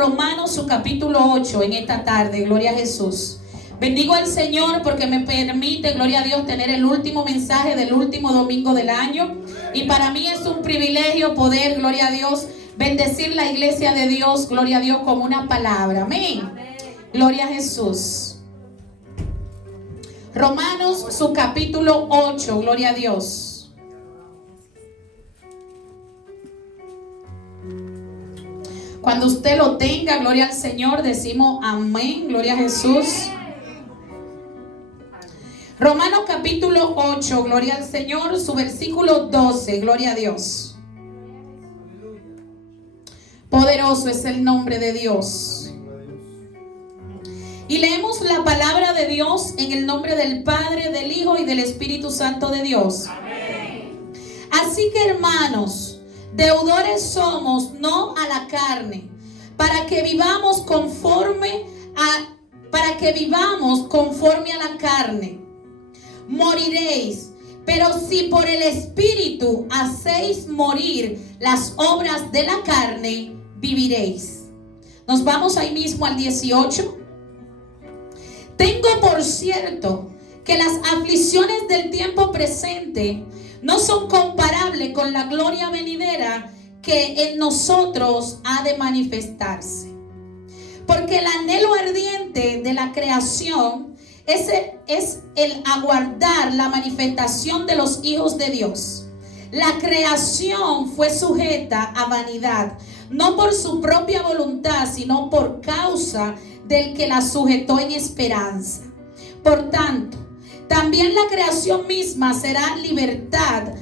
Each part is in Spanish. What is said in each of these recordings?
Romanos su capítulo 8 en esta tarde. Gloria a Jesús. Bendigo al Señor porque me permite, gloria a Dios, tener el último mensaje del último domingo del año. Y para mí es un privilegio poder, gloria a Dios, bendecir la iglesia de Dios, gloria a Dios, con una palabra. Amén. Gloria a Jesús. Romanos su capítulo 8, gloria a Dios. Cuando usted lo tenga, gloria al Señor, decimos amén, gloria a Jesús. Romanos capítulo 8, gloria al Señor, su versículo 12, gloria a Dios. Poderoso es el nombre de Dios. Y leemos la palabra de Dios en el nombre del Padre, del Hijo y del Espíritu Santo de Dios. Amén. Así que, hermanos, deudores somos, no a la carne, para que vivamos conforme a la carne. Moriréis, pero si por el Espíritu hacéis morir las obras de la carne, viviréis. Nos vamos ahí mismo al 18. Tengo por cierto que las aflicciones del tiempo presente no son comparables con la gloria venidera que en nosotros ha de manifestarse. Porque el anhelo ardiente de la creación es el aguardar la manifestación de los hijos de Dios. La creación fue sujeta a vanidad, no por su propia voluntad, sino por causa del que la sujetó en esperanza. Por tanto, también la creación misma será libertada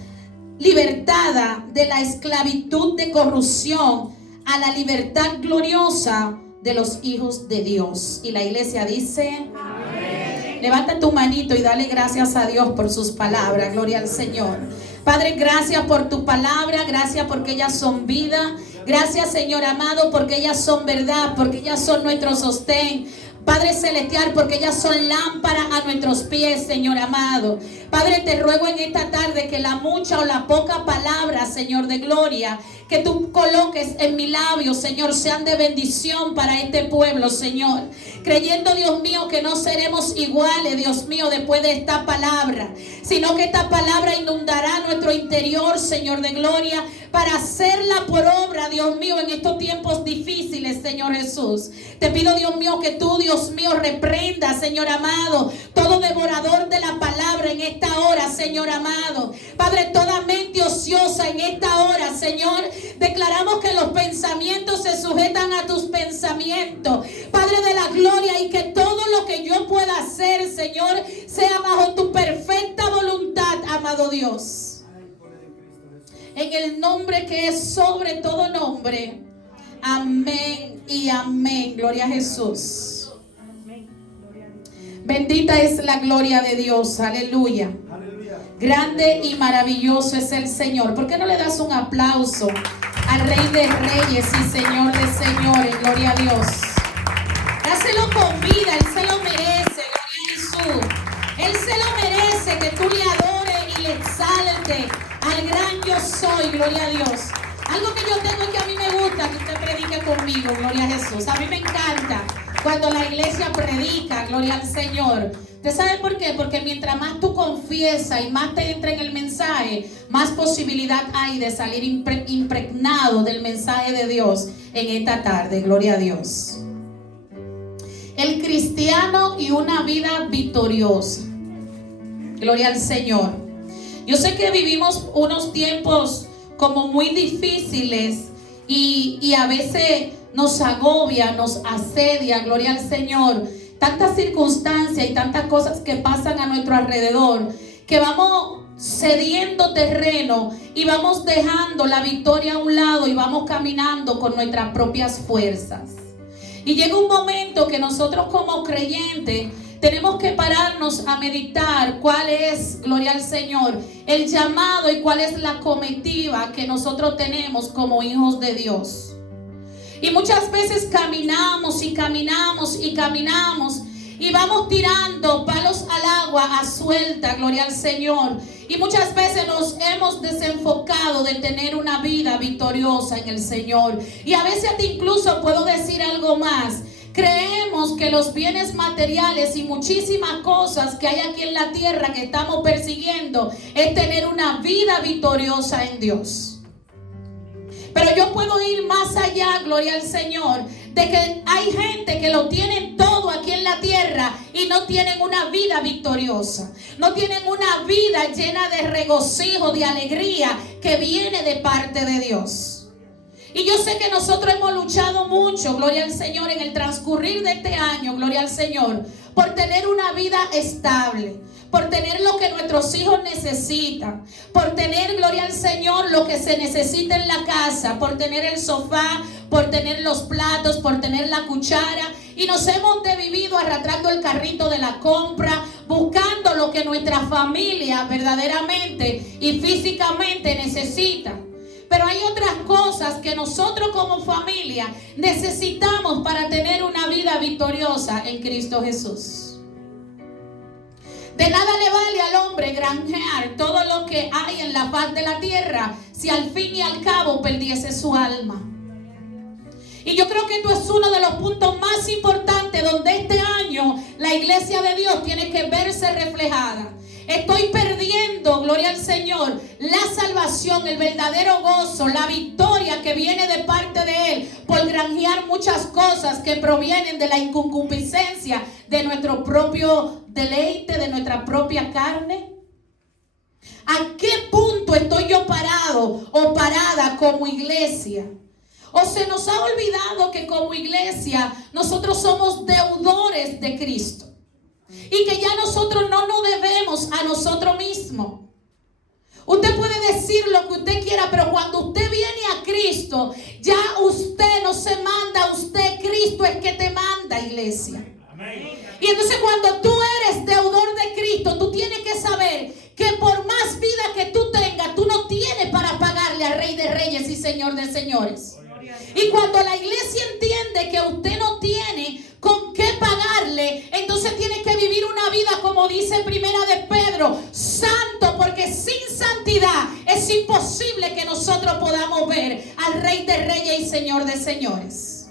de la esclavitud de corrupción a la libertad gloriosa de los hijos de Dios. Y la iglesia dice amén. Levanta tu manito y dale gracias a Dios por sus palabras. Gloria al Señor. Padre, gracias por tu palabra, gracias porque ellas son vida. Gracias, Señor amado, porque ellas son verdad, porque ellas son nuestro sostén. Padre celestial, porque ellas son lámparas a nuestros pies, Señor amado. Padre, te ruego en esta tarde que la mucha o la poca palabra, Señor de gloria, que tú coloques en mi labio, Señor, sean de bendición para este pueblo, Señor. Creyendo, Dios mío, que no seremos iguales, Dios mío, después de esta palabra, sino que esta palabra inundará nuestro interior, Señor de gloria, para hacerla por obra, Dios mío, en estos tiempos difíciles, Señor Jesús. Te pido, Dios mío, que tú, Dios mío, reprenda, Señor amado, todo devorador de la palabra en esta hora, Señor amado. Padre, toda mente ociosa en esta hora, Señor, declaramos que los pensamientos se sujetan a tus pensamientos, Padre de la gloria, y que todo lo que yo pueda hacer, Señor, sea bajo tu perfecta voluntad, amado Dios. En el nombre que es sobre todo nombre. Amén y amén. Gloria a Jesús. Bendita es la gloria de Dios. Aleluya. Grande y maravilloso es el Señor. ¿Por qué no le das un aplauso al Rey de Reyes y Señor de Señores? Gloria a Dios. Dáselo con vida. Él se lo merece. Gloria a Jesús. Él se lo merece que tú le adores y le exaltes al gran yo soy. Gloria a Dios. Algo que yo tengo es que a mí me gusta que usted predique conmigo. Gloria a Jesús. A mí me encanta cuando la iglesia predica. Gloria al Señor. ¿Usted sabe por qué? Porque mientras más tú confiesas y más te entra en el mensaje, más posibilidad hay de salir impregnado del mensaje de Dios en esta tarde. Gloria a Dios. El cristiano y una vida victoriosa. Gloria al Señor. Yo sé que vivimos unos tiempos como muy difíciles y a veces nos agobia, nos asedia. Gloria al Señor. Tantas circunstancias y tantas cosas que pasan a nuestro alrededor, que vamos cediendo terreno y vamos dejando la victoria a un lado y vamos caminando con nuestras propias fuerzas. Y llega un momento que nosotros como creyentes tenemos que pararnos a meditar cuál es, gloria al Señor, el llamado y cuál es la comitiva que nosotros tenemos como hijos de Dios. Y muchas veces caminamos y caminamos y caminamos y vamos tirando palos al agua a suelta, gloria al Señor. Y muchas veces nos hemos desenfocado de tener una vida victoriosa en el Señor. Y a veces incluso puedo decir algo algo más. Creemos que los bienes materiales y muchísimas cosas que hay aquí en la tierra que estamos persiguiendo es tener una vida victoriosa en Dios. Pero yo puedo ir más allá, gloria al Señor, de que hay gente que lo tienen todo aquí en la tierra y no tienen una vida victoriosa. No tienen una vida llena de regocijo, de alegría que viene de parte de Dios. Y yo sé que nosotros hemos luchado mucho, gloria al Señor, en el transcurrir de este año, gloria al Señor, por tener una vida estable, por tener lo que nuestros hijos necesitan, por tener, gloria al Señor, lo que se necesita en la casa, por tener el sofá, por tener los platos, por tener la cuchara. Y nos hemos vivido arrastrando el carrito de la compra, buscando lo que nuestra familia verdaderamente y físicamente necesita. Pero hay otras cosas que nosotros como familia necesitamos para tener una vida victoriosa en Cristo Jesús. De nada le vale al hombre granjear todo lo que hay en la faz de la tierra si al fin y al cabo perdiese su alma. Y yo creo que esto es uno de los puntos más importantes donde este año la iglesia de Dios tiene que verse reflejada. Estoy perdiendo, gloria al Señor, la salvación, el verdadero gozo, la victoria que viene de parte de Él por granjear muchas cosas que provienen de la concupiscencia de nuestro propio deleite, de nuestra propia carne. ¿A qué punto estoy yo parado o parada como iglesia? ¿O se nos ha olvidado que como iglesia nosotros somos deudores de Cristo? Y que ya nosotros no nos debemos a nosotros mismos. Usted puede decir lo que usted quiera, pero cuando usted viene a Cristo, ya usted no se manda a usted, Cristo es que te manda, iglesia. Y entonces cuando tú eres deudor de Cristo, tú tienes que saber que por más vida que tú tengas, tú no tienes para pagarle al Rey de Reyes y Señor de Señores. Y cuando la iglesia entiende que usted no tiene con qué pagarle, entonces tiene que vivir una vida, como dice Primera de Pedro, santo, porque sin santidad es imposible que nosotros podamos ver al Rey de Reyes y Señor de Señores.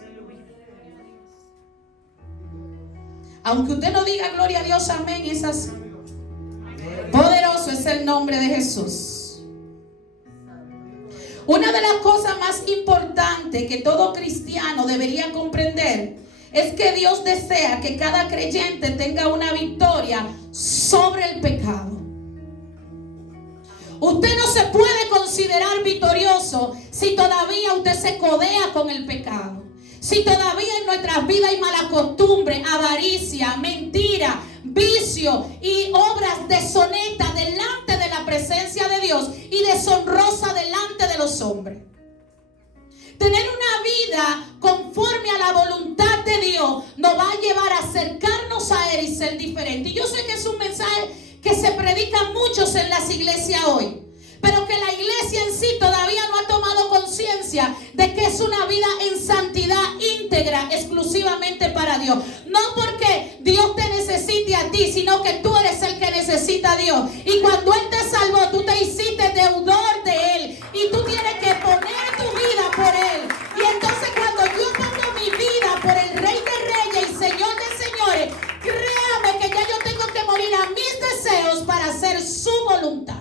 Aunque usted no diga gloria a Dios, amén, es así. Poderoso es el nombre de Jesús. Una de las cosas más importantes que todo cristiano debería comprender es que Dios desea que cada creyente tenga una victoria sobre el pecado. Usted no se puede considerar victorioso si todavía usted se codea con el pecado. Si todavía en nuestras vidas hay mala costumbre, avaricia, mentira, vicio y obras deshonestas delante de la presencia de Dios y deshonrosa delante de los hombres. Tener una vida conforme a la voluntad de Dios nos va a llevar a acercarnos a Él y ser diferente. Y yo sé que es un mensaje que se predica muchos en las iglesias hoy, pero que la iglesia en sí todavía no ha tomado conciencia de que es una vida en santidad íntegra exclusivamente para Dios. No porque Dios te necesite a ti, sino que tú eres el que necesita a Dios. Y cuando Él te salvó, tú te hiciste deudor de Él y tú tienes que poner tu vida por Él. Y entonces cuando yo pongo mi vida por el Rey de Reyes y Señor de Señores, créame que ya yo tengo que morir a mis deseos para hacer su voluntad.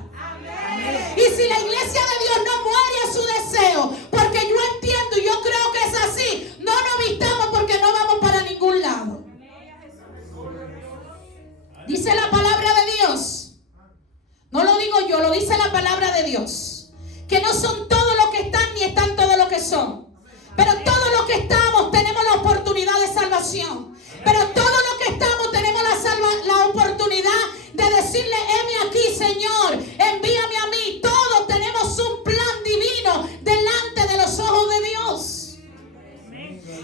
Y si la iglesia de Dios no muere a su deseo, porque yo entiendo y yo creo que es así, no nos vistamos porque no vamos para ningún lado. Dice la palabra de Dios, no lo digo yo, lo dice la palabra de Dios, que no son todos los que están ni están todos los que son, pero todos los que estamos tenemos la oportunidad de salvación. Pero todos los que estamos tenemos la oportunidad de decirle: heme aquí, Señor, envíame a mí. Todos tenemos un plan divino delante de los ojos de Dios.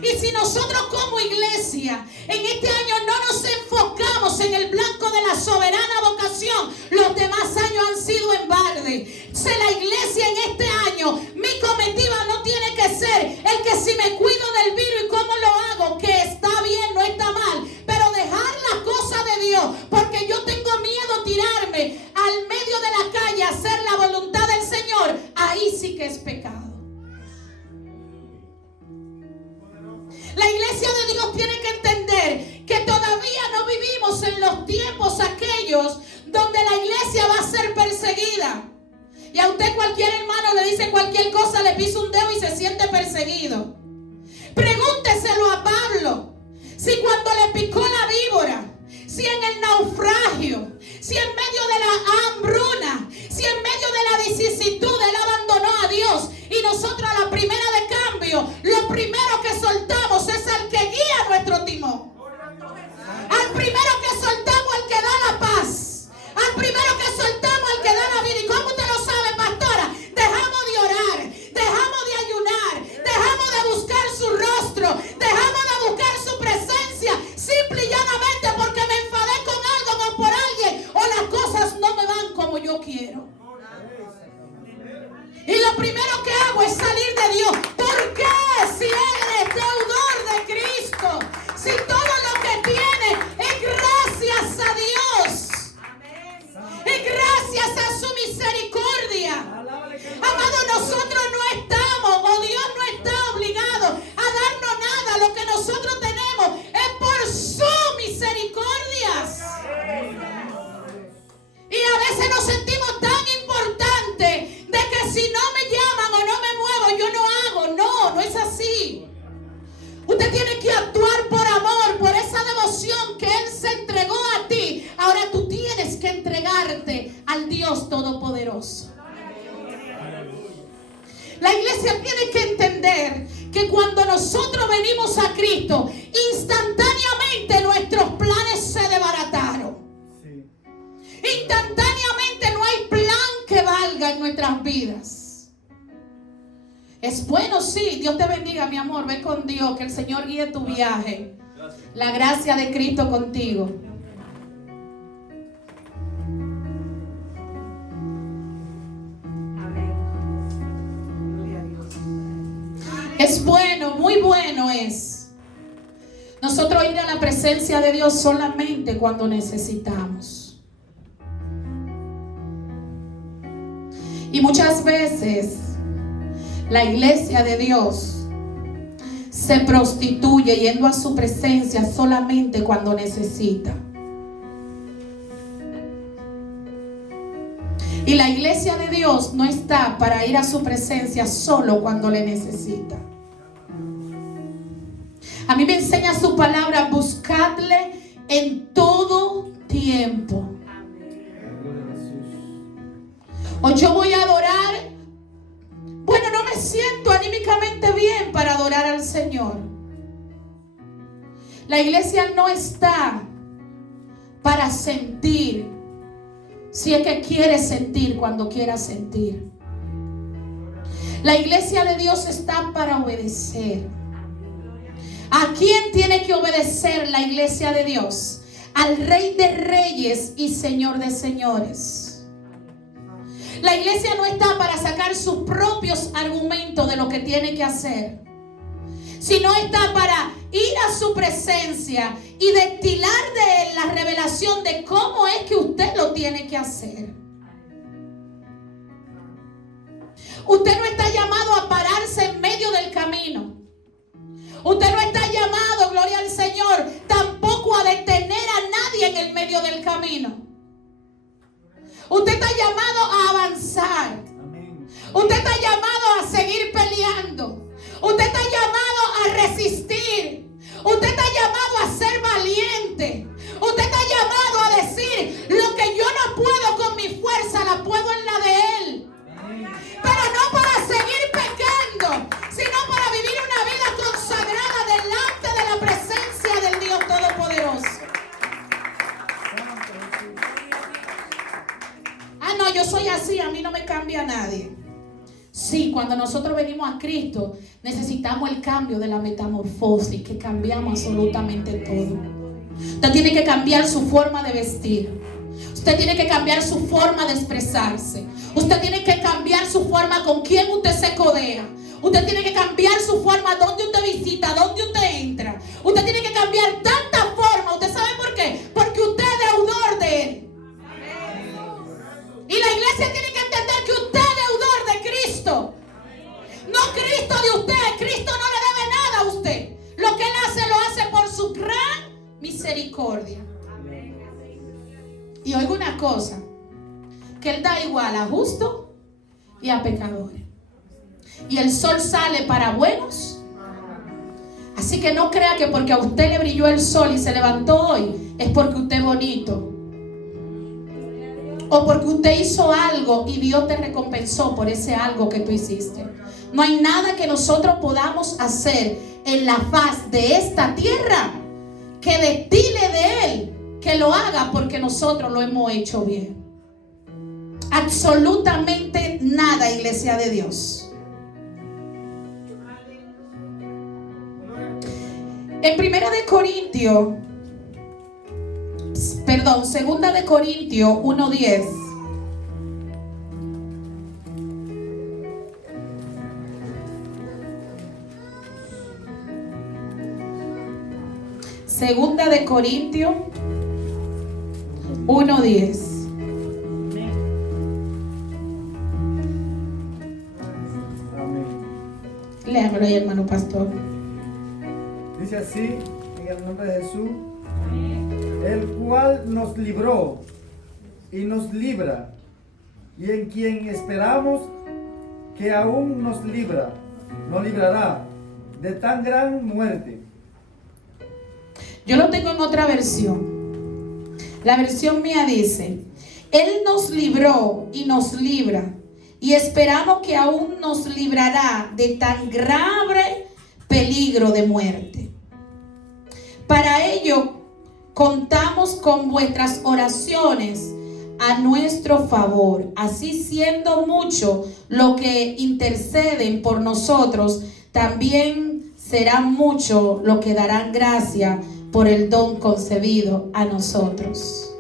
Y si nosotros como iglesia en este año no nos enfocamos en el blanco de la soberana vocación, los demás años han sido en balde. Si la iglesia en este año, mi comitiva no tiene que ser el que si me cuido del virus y cómo lo hago, que está bien, no está mal, pero dejar la cosa de Dios, porque yo tengo miedo a tirarme al medio de la calle a hacer la voluntad del Señor, ahí sí que es pecado. La iglesia cambios donde la iglesia va a ser perseguida. Y a usted cualquier hermano le dice cualquier cosa, le pisa un dedo y se siente perseguido. Pregúnteselo a Pablo. Si cuando le picó la víbora, si en el naufragio, si en medio de la hambruna, si en medio de la vicisitud él abandonó a Dios, y nosotros a la primera de cambio, lo primero que soltamos es al que guía nuestro timón. Al primero que soltamos, al que da la paz. Al primero que soltamos, al que da la vida. ¿Y cómo usted lo sabe, pastora? Dejamos de orar, dejamos de ayunar, dejamos de buscar su rostro, dejamos de buscar su presencia, simple y llanamente porque me enfadé con algo o por alguien, o las cosas no me van como yo quiero. Y lo primero que hago es salir de Dios. ¿Por qué? Si Él es deudor de Cristo, si todo lo que tiene es gracias a Dios, es gracias a su misericordia. Amado, nosotros no estamos, o Dios no está obligado a darnos nada. Lo que nosotros tenemos es por su misericordia. Y a veces nos sentimos tan importantes de que si no me llaman o no me muevo, yo no hago. No, no es así. Usted tiene que actuar por amor, por esa devoción que Él se entregó a ti. Ahora tú tienes que entregarte al Dios Todopoderoso. La iglesia tiene que entender que cuando nosotros venimos a Cristo, instantáneamente nuestros planes se desbarataron. Instantáneamente no hay plan que valga en nuestras vidas. Es bueno, sí. Dios te bendiga, mi amor. Ve con Dios, que el Señor guíe tu viaje. La gracia de Cristo contigo. Es bueno, muy bueno es nosotros ir a la presencia de Dios solamente cuando necesitamos. Y muchas veces la iglesia de Dios se prostituye yendo a su presencia solamente cuando necesita. Y la iglesia de Dios no está para ir a su presencia solo cuando le necesita. A mí me enseña su palabra: buscadle en todo tiempo. O yo voy a adorar. Bueno, no me siento anímicamente bien para adorar al Señor. La iglesia no está para sentir, si es que quiere sentir cuando quiera sentir. La iglesia de Dios está para obedecer. ¿A quién tiene que obedecer la iglesia de Dios? Al Rey de Reyes y Señor de Señores. La iglesia no está para sacar sus propios argumentos de lo que tiene que hacer, sino está para ir a su presencia y destilar de Él la revelación de cómo es que usted lo tiene que hacer. Usted no está llamado a pararse en medio del camino. Usted no está llamado, gloria al Señor, tampoco a detener a nadie en el medio del camino. Usted está llamado a avanzar. Usted está llamado a seguir peleando. Usted está llamado a resistir. Usted está llamado a ser valiente. Usted está llamado a decir: lo que yo no puedo con mi fuerza, la puedo en la de Él. Pero no para seguir pecando, sino para vivir una vida consagrada delante de la presencia del Dios Todopoderoso. Ah, no, yo soy así, a mí no me cambia nadie. Sí, cuando nosotros venimos a Cristo, necesitamos el cambio de la metamorfosis, que cambiamos absolutamente todo. Usted tiene que cambiar su forma de vestir. Usted tiene que cambiar su forma de expresarse. Usted tiene que cambiar su forma con quién usted se codea. Usted tiene que cambiar su forma, dónde usted visita, dónde usted entra. Usted tiene que cambiar tanta forma. ¿Usted sabe por qué? Porque usted es deudor de Él. Y la iglesia tiene que entender que usted es deudor de Cristo. No Cristo de usted. Cristo no le debe nada a usted. Lo que Él hace, lo hace por su gran misericordia. Y oigo una cosa, que Él da igual a justos y a pecadores. Y el sol sale para buenos. Así que no crea que porque a usted le brilló el sol y se levantó hoy, es porque usted es bonito. O porque usted hizo algo y Dios te recompensó por ese algo que tú hiciste. No hay nada que nosotros podamos hacer en la faz de esta tierra que destile de Él, que lo haga porque nosotros lo hemos hecho bien. Absolutamente nada, iglesia de Dios. En 2 de Corintios 1:10. Segunda de Corintios 1:10. Léamelo ahí, hermano pastor. Dice así, en el nombre de Jesús, el cual nos libró y nos libra, y en quien esperamos que aún nos librará de tan gran muerte. Yo lo tengo en otra versión. La versión mía dice: Él nos libró y nos libra, y esperamos que aún nos librará de tan grave peligro de muerte. Para ello contamos con vuestras oraciones a nuestro favor, así siendo mucho lo que interceden por nosotros, también será mucho lo que darán gracia por el don concebido a nosotros.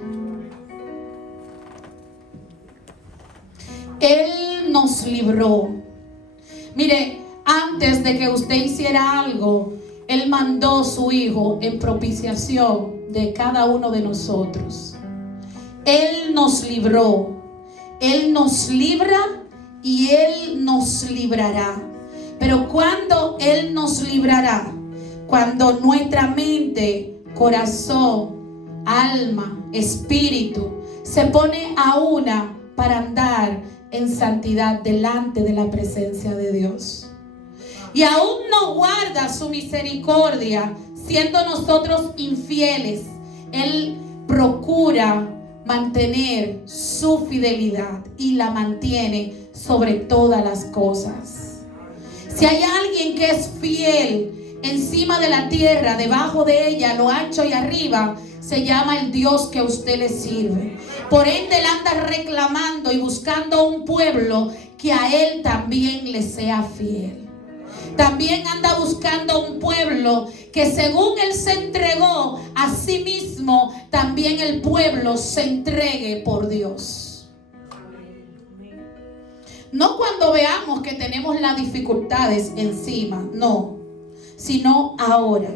Él nos libró. Mire, antes de que usted hiciera algo, Él mandó su Hijo en propiciación de cada uno de nosotros. Él nos libró. Él nos libra y Él nos librará. Pero ¿cuándo Él nos librará? Cuando nuestra mente, corazón, alma, espíritu se pone a una para andar en santidad delante de la presencia de Dios. Y aún nos guarda su misericordia, siendo nosotros infieles. Él procura mantener su fidelidad y la mantiene sobre todas las cosas. Si hay alguien que es fiel encima de la tierra, debajo de ella, lo ancho y arriba, se llama el Dios que a usted le sirve. Por ende, Él anda reclamando y buscando un pueblo que a Él también le sea fiel. También anda buscando un pueblo que, según Él se entregó a sí mismo, también el pueblo se entregue por Dios. No cuando veamos que tenemos las dificultades encima, no, sino ahora.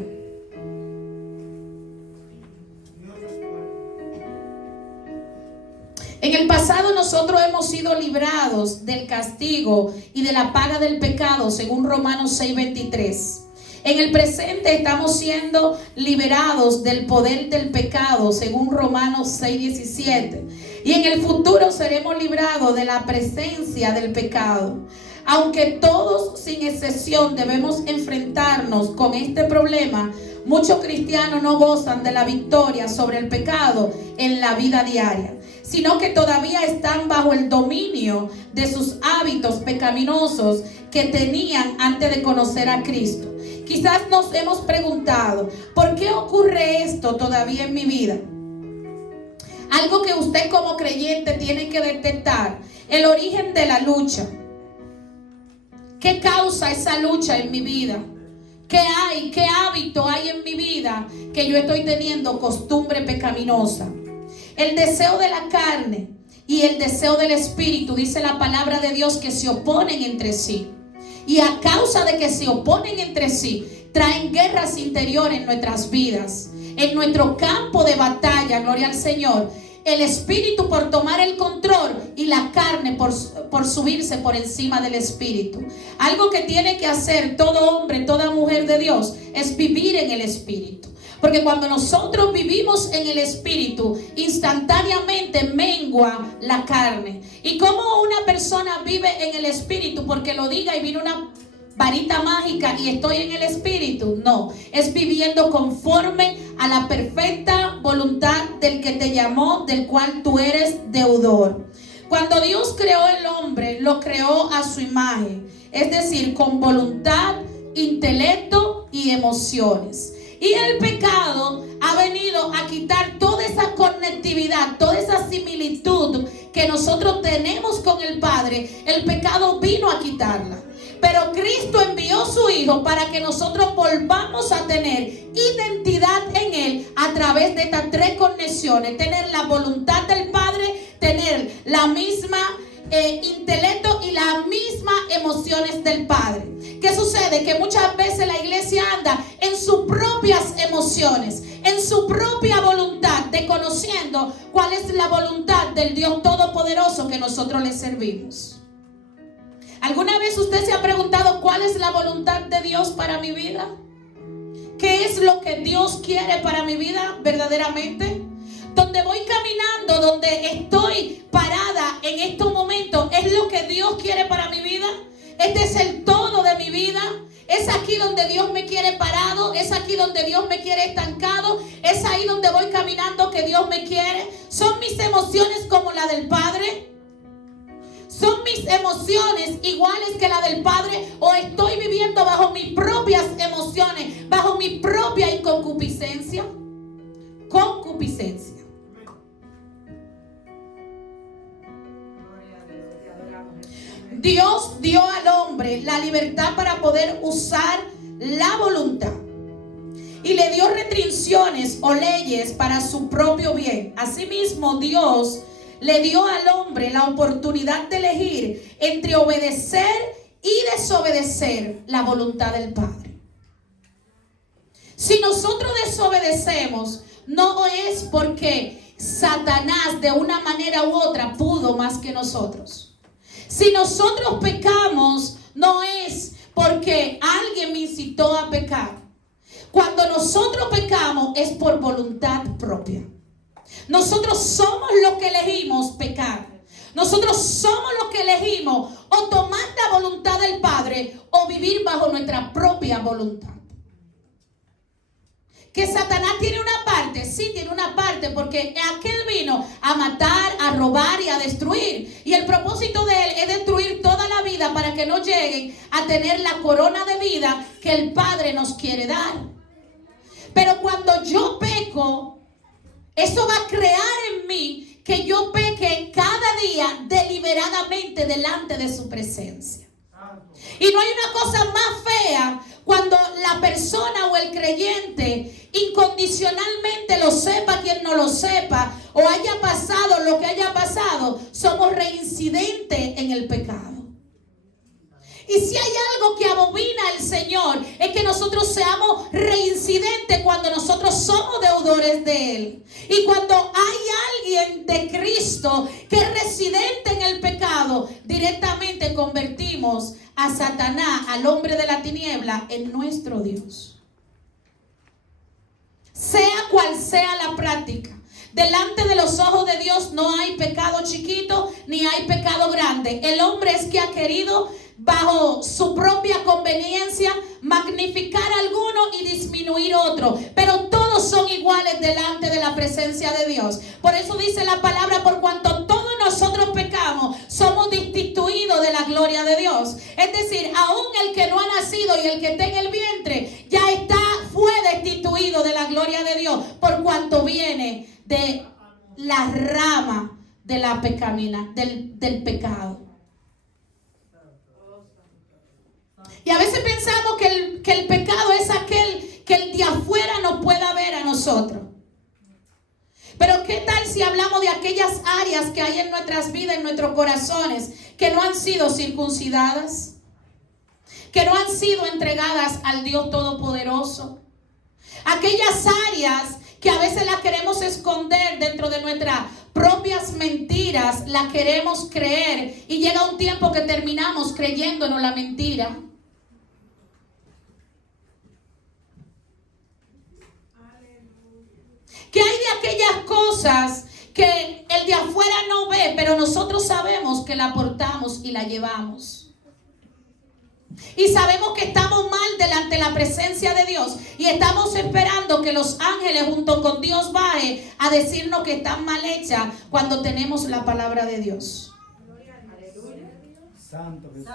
En el pasado nosotros hemos sido librados del castigo y de la paga del pecado, según Romanos 6:23. En el presente estamos siendo liberados del poder del pecado, según Romanos 6:17. Y en el futuro seremos librados de la presencia del pecado. Aunque todos sin excepción debemos enfrentarnos con este problema, muchos cristianos no gozan de la victoria sobre el pecado en la vida diaria, sino que todavía están bajo el dominio de sus hábitos pecaminosos que tenían antes de conocer a Cristo. Quizás nos hemos preguntado, ¿por qué ocurre esto todavía en mi vida? Algo que usted como creyente tiene que detectar: el origen de la lucha. ¿Qué causa esa lucha en mi vida? ¿Qué hay? ¿Qué hábito hay en mi vida que yo estoy teniendo costumbre pecaminosa? El deseo de la carne y el deseo del espíritu, dice la palabra de Dios, que se oponen entre sí. Y a causa de que se oponen entre sí, traen guerras interiores en nuestras vidas, en nuestro campo de batalla, gloria al Señor. El espíritu por tomar el control y la carne por subirse por encima del espíritu. Algo que tiene que hacer todo hombre, toda mujer de Dios, es vivir en el espíritu. Porque cuando nosotros vivimos en el Espíritu, instantáneamente mengua la carne. ¿Y cómo una persona vive en el Espíritu? Porque lo diga y viene una varita mágica y estoy en el Espíritu. No, es viviendo conforme a la perfecta voluntad del que te llamó, del cual tú eres deudor. Cuando Dios creó el hombre, lo creó a su imagen, es decir, con voluntad, intelecto y emociones. Y el pecado ha venido a quitar toda esa conectividad, toda esa similitud que nosotros tenemos con el Padre. El pecado vino a quitarla. Pero Cristo envió a su Hijo para que nosotros volvamos a tener identidad en Él a través de estas tres conexiones. Tener la voluntad del Padre, tener la misma intelecto y las mismas emociones del Padre. ¿Qué sucede? Que muchas veces la iglesia anda en sus propias emociones, en su propia voluntad, desconociendo cuál es la voluntad del Dios Todopoderoso que nosotros le servimos. ¿Alguna vez usted se ha preguntado cuál es la voluntad de Dios para mi vida? ¿Qué es lo que Dios quiere para mi vida verdaderamente? Donde voy caminando, donde estoy parada en estos momentos, ¿es lo que Dios quiere para mi vida? Este es el todo de mi vida. Es aquí donde Dios me quiere parado. Es aquí donde Dios me quiere estancado. Es ahí donde voy caminando que Dios me quiere. ¿Son mis emociones como la del Padre? ¿Son mis emociones iguales que la del Padre? ¿O estoy viviendo bajo mis propias emociones, bajo mi propia inconcupiscencia? Concupiscencia. Dios dio al hombre la libertad para poder usar la voluntad y le dio restricciones o leyes para su propio bien. Asimismo, Dios le dio al hombre la oportunidad de elegir entre obedecer y desobedecer la voluntad del Padre. Si nosotros desobedecemos, no es porque Satanás de una manera u otra pudo más que nosotros. Si nosotros pecamos, no es porque alguien me incitó a pecar. Cuando nosotros pecamos es por voluntad propia. Nosotros somos los que elegimos pecar. Nosotros somos los que elegimos o tomar la voluntad del Padre o vivir bajo nuestra propia voluntad. ¿Que Satanás tiene una parte? Sí, tiene una parte, porque aquel vino a matar, a robar y a destruir. Y el propósito de él es destruir toda la vida para que no lleguen a tener la corona de vida que el Padre nos quiere dar. Pero cuando yo peco, eso va a crear en mí que yo peque cada día deliberadamente delante de su presencia. Y no hay una cosa más fea cuando la persona o el creyente incondicionalmente, lo sepa quien no lo sepa, o haya pasado lo que haya pasado, somos reincidentes en el pecado. Y si hay algo que abomina al Señor, es que nosotros seamos reincidentes cuando nosotros somos deudores de Él. Y cuando hay alguien de Cristo que es residente en el pecado, directamente convertimos a Satanás, al hombre de la tiniebla, en nuestro Dios. Sea cual sea la práctica, delante de los ojos de Dios no hay pecado chiquito ni hay pecado grande. El hombre es que ha querido, bajo su propia conveniencia, magnificar alguno y disminuir otro, pero todos son iguales delante de la presencia de Dios. Por eso dice la palabra: por cuanto todos nosotros pecamos, somos destituidos de la gloria de Dios. Es decir, aún el que no ha nacido y el que está en el vientre ya fue destituido de la gloria de Dios, por cuanto viene de la rama de la pecamina, del pecado. Y a veces pensamos que el pecado es aquel que el de afuera no pueda ver a nosotros. Pero ¿qué tal si hablamos de aquellas áreas que hay en nuestras vidas, en nuestros corazones, que no han sido circuncidadas, que no han sido entregadas al Dios Todopoderoso? Aquellas áreas que a veces las queremos esconder dentro de nuestras propias mentiras, las queremos creer y llega un tiempo que terminamos creyéndonos la mentira. aquellas cosas que el de afuera no ve, pero nosotros sabemos que la portamos y la llevamos. Y sabemos que estamos mal delante de la presencia de Dios. Y estamos esperando que los ángeles junto con Dios baje a decirnos que están mal hechas cuando tenemos la palabra de Dios. Santo Jesús.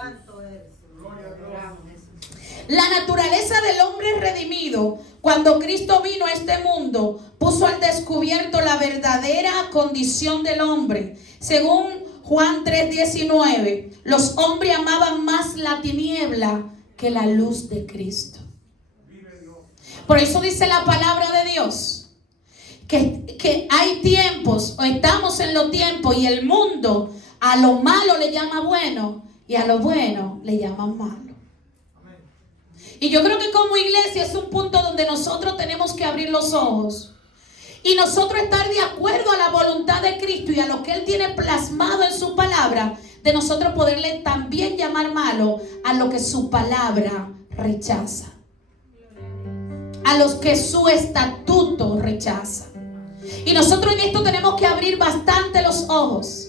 La naturaleza del hombre redimido, cuando Cristo vino a este mundo, puso al descubierto la verdadera condición del hombre. Según Juan 3:19, los hombres amaban más la tiniebla que la luz de Cristo. Por eso dice la palabra de Dios que hay tiempos, o estamos en los tiempos, y el mundo a lo malo le llama bueno y a lo bueno le llaman malo. Y yo creo que como iglesia es un punto donde nosotros tenemos que abrir los ojos y nosotros estar de acuerdo a la voluntad de Cristo y a lo que Él tiene plasmado en su palabra, de nosotros poderle también llamar malo a lo que su palabra rechaza, a los que su estatuto rechaza. Y nosotros en esto tenemos que abrir bastante los ojos.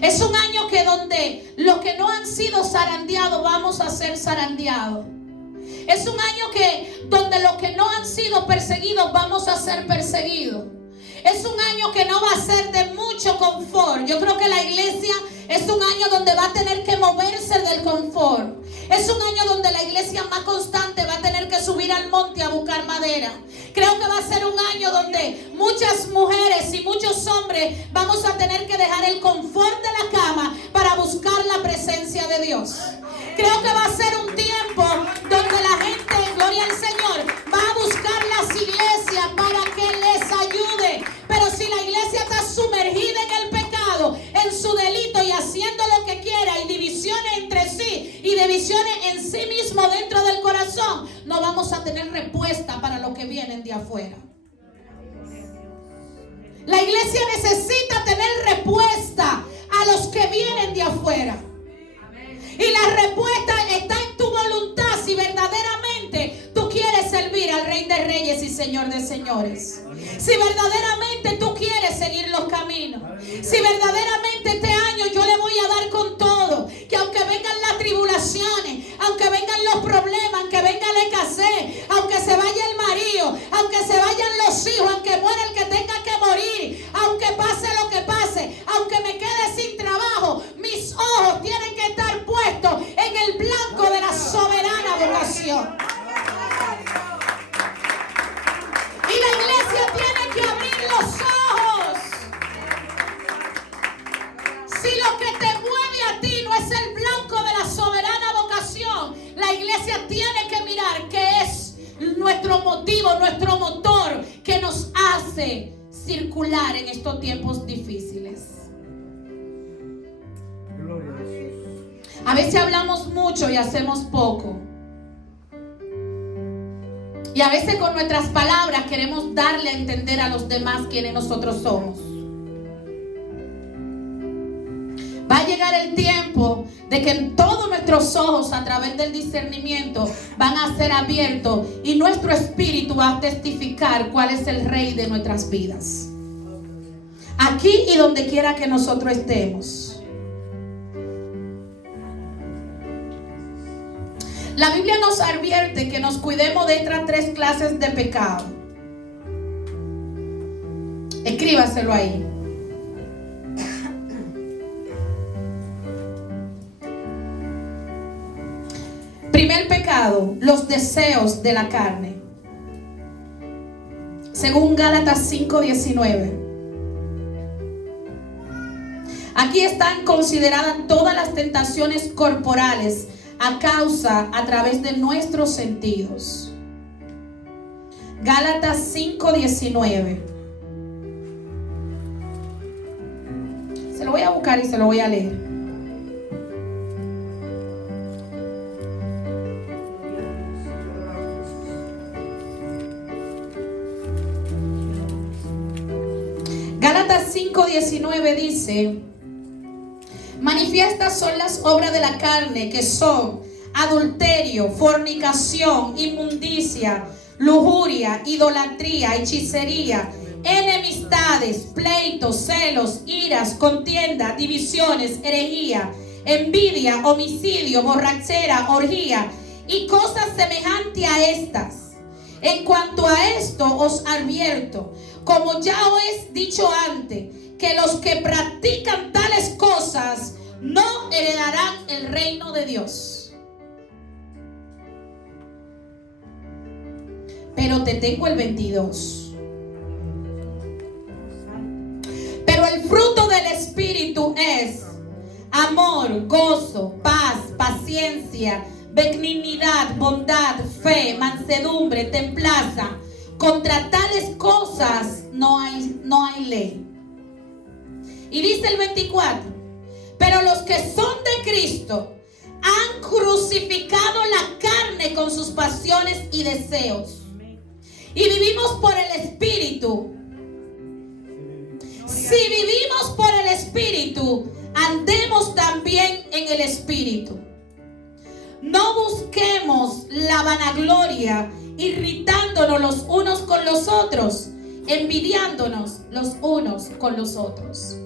Es un año que donde los que no han sido zarandeados vamos a ser zarandeados. Es un año que donde los que no han sido perseguidos vamos a ser perseguidos. Es un año que no va a ser de mucho confort. Yo creo que la iglesia es un año donde va a tener que moverse del confort. Es un año donde la iglesia más constante va a tener que subir al monte a buscar madera. Creo que va a ser un año donde muchas mujeres y muchos hombres vamos a tener que dejar el confort de la cama para buscar la presencia de Dios. Creo que va a ser un tiempo donde la gente, gloria al Señor, va a buscar las iglesias para que les ayude. Pero si la iglesia está sumergida en el pecado, en su delito y haciendo lo que quiera, y divisiones entre sí y divisiones en sí mismo dentro del corazón, no vamos a tener respuesta para lo que vienen de afuera. La iglesia necesita tener respuesta a los que vienen de afuera. Y la respuesta está en tu voluntad, si verdaderamente tú quieres servir al Rey de Reyes y Señor de Señores. Si verdaderamente tú quieres seguir los caminos. Si verdaderamente este año yo le voy a dar con todo. Que aunque vengan las tribulaciones, aunque vengan los problemas, aunque venga la escasez, aunque se vaya el marido, aunque se vayan los hijos, aunque muera el que tenga que morir, aunque pase lo que pase, aunque me quede sin trabajo, mis ojos tienen que estar puestos en el blanco de la soberana vocación. Y la iglesia tiene que abrir los ojos. Si lo que te mueve a ti no es el blanco de la soberana vocación, la iglesia tiene que mirar qué es nuestro motivo, nuestro motor que nos hace circular en estos tiempos difíciles. Gloria a Jesús. A veces hablamos mucho y hacemos poco. Y a veces con nuestras palabras queremos darle a entender a los demás quiénes nosotros somos. Va a llegar el tiempo de que todos nuestros ojos a través del discernimiento van a ser abiertos y nuestro espíritu va a testificar cuál es el Rey de nuestras vidas. Aquí y donde quiera que nosotros estemos. La Biblia nos advierte que nos cuidemos de estas 3 clases de pecado. Escríbaselo ahí. Primer pecado, los deseos de la carne. Según Gálatas 5:19. Aquí están consideradas todas las tentaciones corporales a través de nuestros sentidos. Gálatas 5:19. Se lo voy a buscar y se lo voy a leer. Gálatas 5:19 dice: manifiestas son las obras de la carne, que son adulterio, fornicación, inmundicia, lujuria, idolatría, hechicería, enemistades, pleitos, celos, iras, contienda, divisiones, herejía, envidia, homicidio, borrachera, orgía y cosas semejantes a estas. En cuanto a esto os advierto, como ya os he dicho antes, que los que practican tales cosas no heredarán el reino de Dios. Pero te tengo el 22. Pero el fruto del Espíritu es amor, gozo, paz, paciencia, benignidad, bondad, fe, mansedumbre, templanza. Contra tales cosas no hay ley. Y dice el 24, pero los que son de Cristo han crucificado la carne con sus pasiones y deseos. Y vivimos por el Espíritu. Si vivimos por el Espíritu, andemos también en el Espíritu. No busquemos la vanagloria, irritándonos los unos con los otros, envidiándonos los unos con los otros.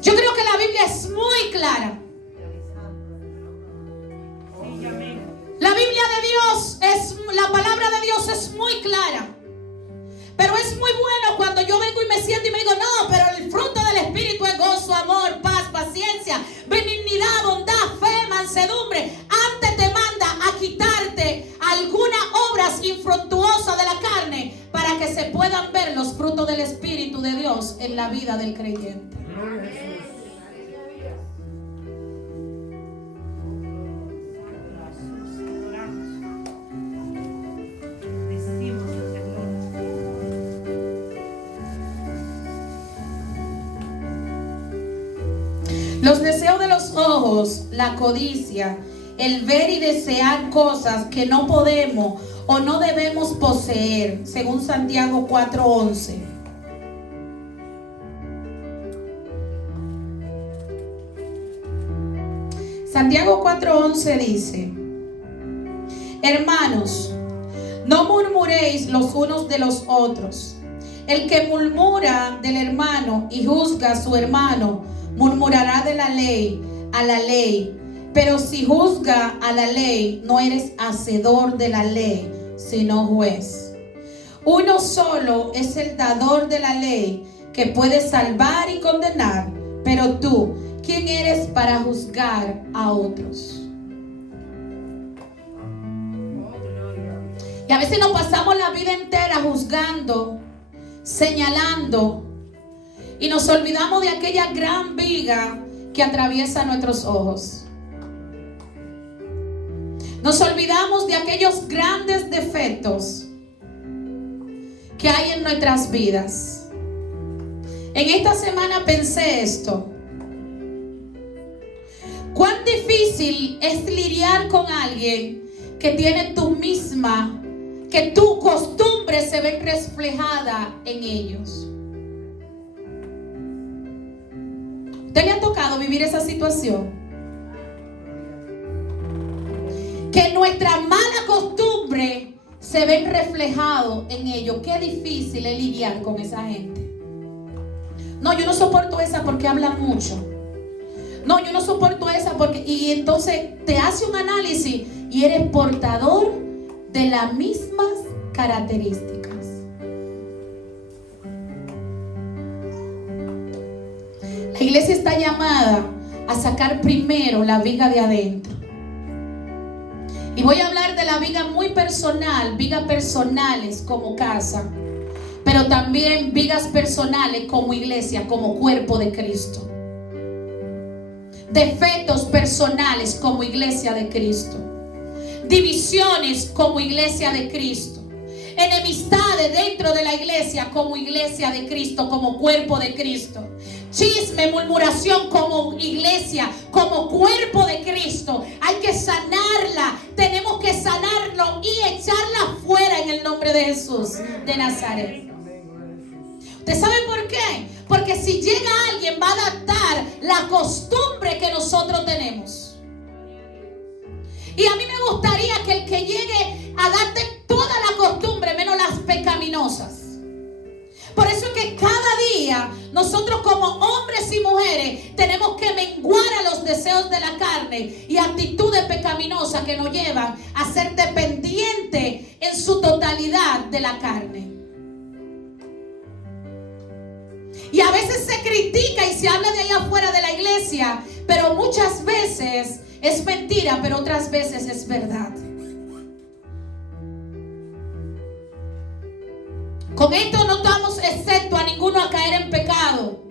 Yo creo que la Biblia es muy clara. La Biblia de Dios la palabra de Dios es muy clara. Pero es muy bueno cuando yo vengo y me siento y me digo, no, pero el fruto del Espíritu es gozo, amor, paz, paciencia, benignidad, bondad, fe, mansedumbre. Antes te manda a quitarte algunas obras infructuosas de la carne para que se puedan ver los frutos del Espíritu de Dios en la vida del creyente. Los deseos de los ojos, la codicia, el ver y desear cosas que no podemos o no debemos poseer, según Santiago 4:11. Santiago 4:11 dice: hermanos, no murmuréis los unos de los otros. El que murmura del hermano y juzga a su hermano, murmurará de la ley a la ley. Pero si juzga a la ley, no eres hacedor de la ley, sino juez. Uno solo es el dador de la ley, que puede salvar y condenar. Pero tú, ¿quién eres para juzgar a otros? Y a veces nos pasamos la vida entera juzgando, señalando, y nos olvidamos de aquella gran viga que atraviesa nuestros ojos. Nos olvidamos de aquellos grandes defectos que hay en nuestras vidas. En esta semana pensé esto. Cuán difícil es lidiar con alguien que tiene que tu costumbre se ve reflejada en ellos. ¿Usted le ha tocado vivir esa situación? Que nuestra mala costumbre se ve reflejado en ellos. Qué difícil es lidiar con esa gente. No, yo no soporto esa porque habla mucho. No, yo no soporto esa porque... Y entonces te hace un análisis y eres portador de las mismas características. La iglesia está llamada a sacar primero la viga de adentro. Y voy a hablar de la viga muy personal, vigas personales como casa, pero también vigas personales como iglesia, como cuerpo de Cristo. Defectos personales como iglesia de Cristo. Divisiones como iglesia de Cristo. Enemistades dentro de la iglesia como iglesia de Cristo, como cuerpo de Cristo. Chisme, murmuración como iglesia, como cuerpo de Cristo. Hay que sanarla. Tenemos que sanarlo y echarla fuera en el nombre de Jesús de Nazaret. ¿Usted sabe por qué? Porque si llega alguien va a adaptar la costumbre que nosotros tenemos. Y a mí me gustaría que el que llegue adapte toda la costumbre carne y actitudes pecaminosas que nos llevan a ser dependientes en su totalidad de la carne. Y a veces se critica y se habla de allá afuera de la iglesia, pero muchas veces es mentira, pero otras veces es verdad. Con esto no estamos excepto a ninguno a caer en pecado,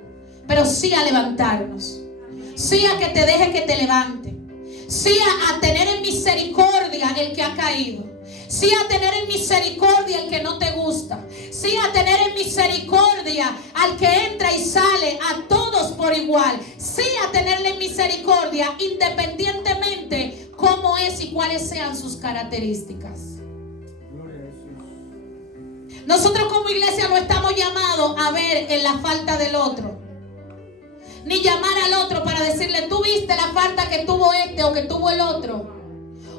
pero sí a levantarnos, sí a que te deje que te levante, sí a tener en misericordia el que ha caído, sí a tener en misericordia el que no te gusta, sí a tener en misericordia al que entra y sale, a todos por igual, sí a tenerle en misericordia independientemente cómo es y cuáles sean sus características. Nosotros como iglesia no estamos llamados a ver en la falta del otro, ni llamar al otro para decirle: tú viste la falta que tuvo este o que tuvo el otro,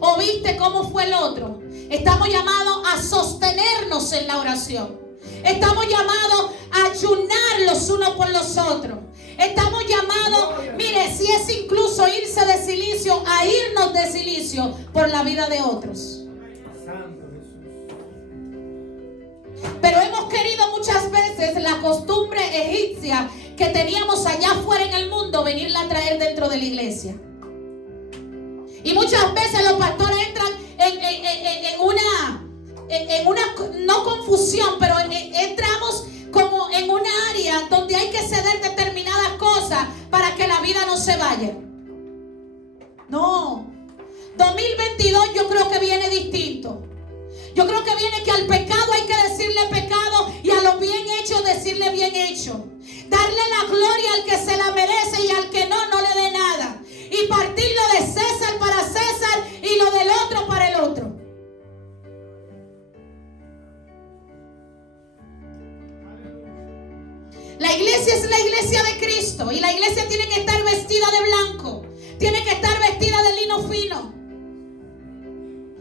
o viste cómo fue el otro. Estamos llamados a sostenernos en la oración. Estamos llamados a ayunar los unos por los otros. Estamos llamados, mire, si es incluso irse de silicio, a irnos de silicio por la vida de otros. Pero hemos querido muchas veces la costumbre egipcia que teníamos allá afuera en el mundo, venirla a traer dentro de la iglesia. Y muchas veces los pastores entran en una no confusión, pero entramos como en una área donde hay que ceder determinadas cosas para que la vida no se vaya. No, 2022 yo creo que viene distinto. Yo creo que viene que al pecado hay que decirle pecado y a lo bien hecho decirle bien hecho. Darle la gloria al que se la merece y al que no le dé nada. Y partirlo de César para César y lo del otro para el otro. La iglesia es la iglesia de Cristo y la iglesia tiene que estar vestida de blanco. Tiene que estar vestida de lino fino.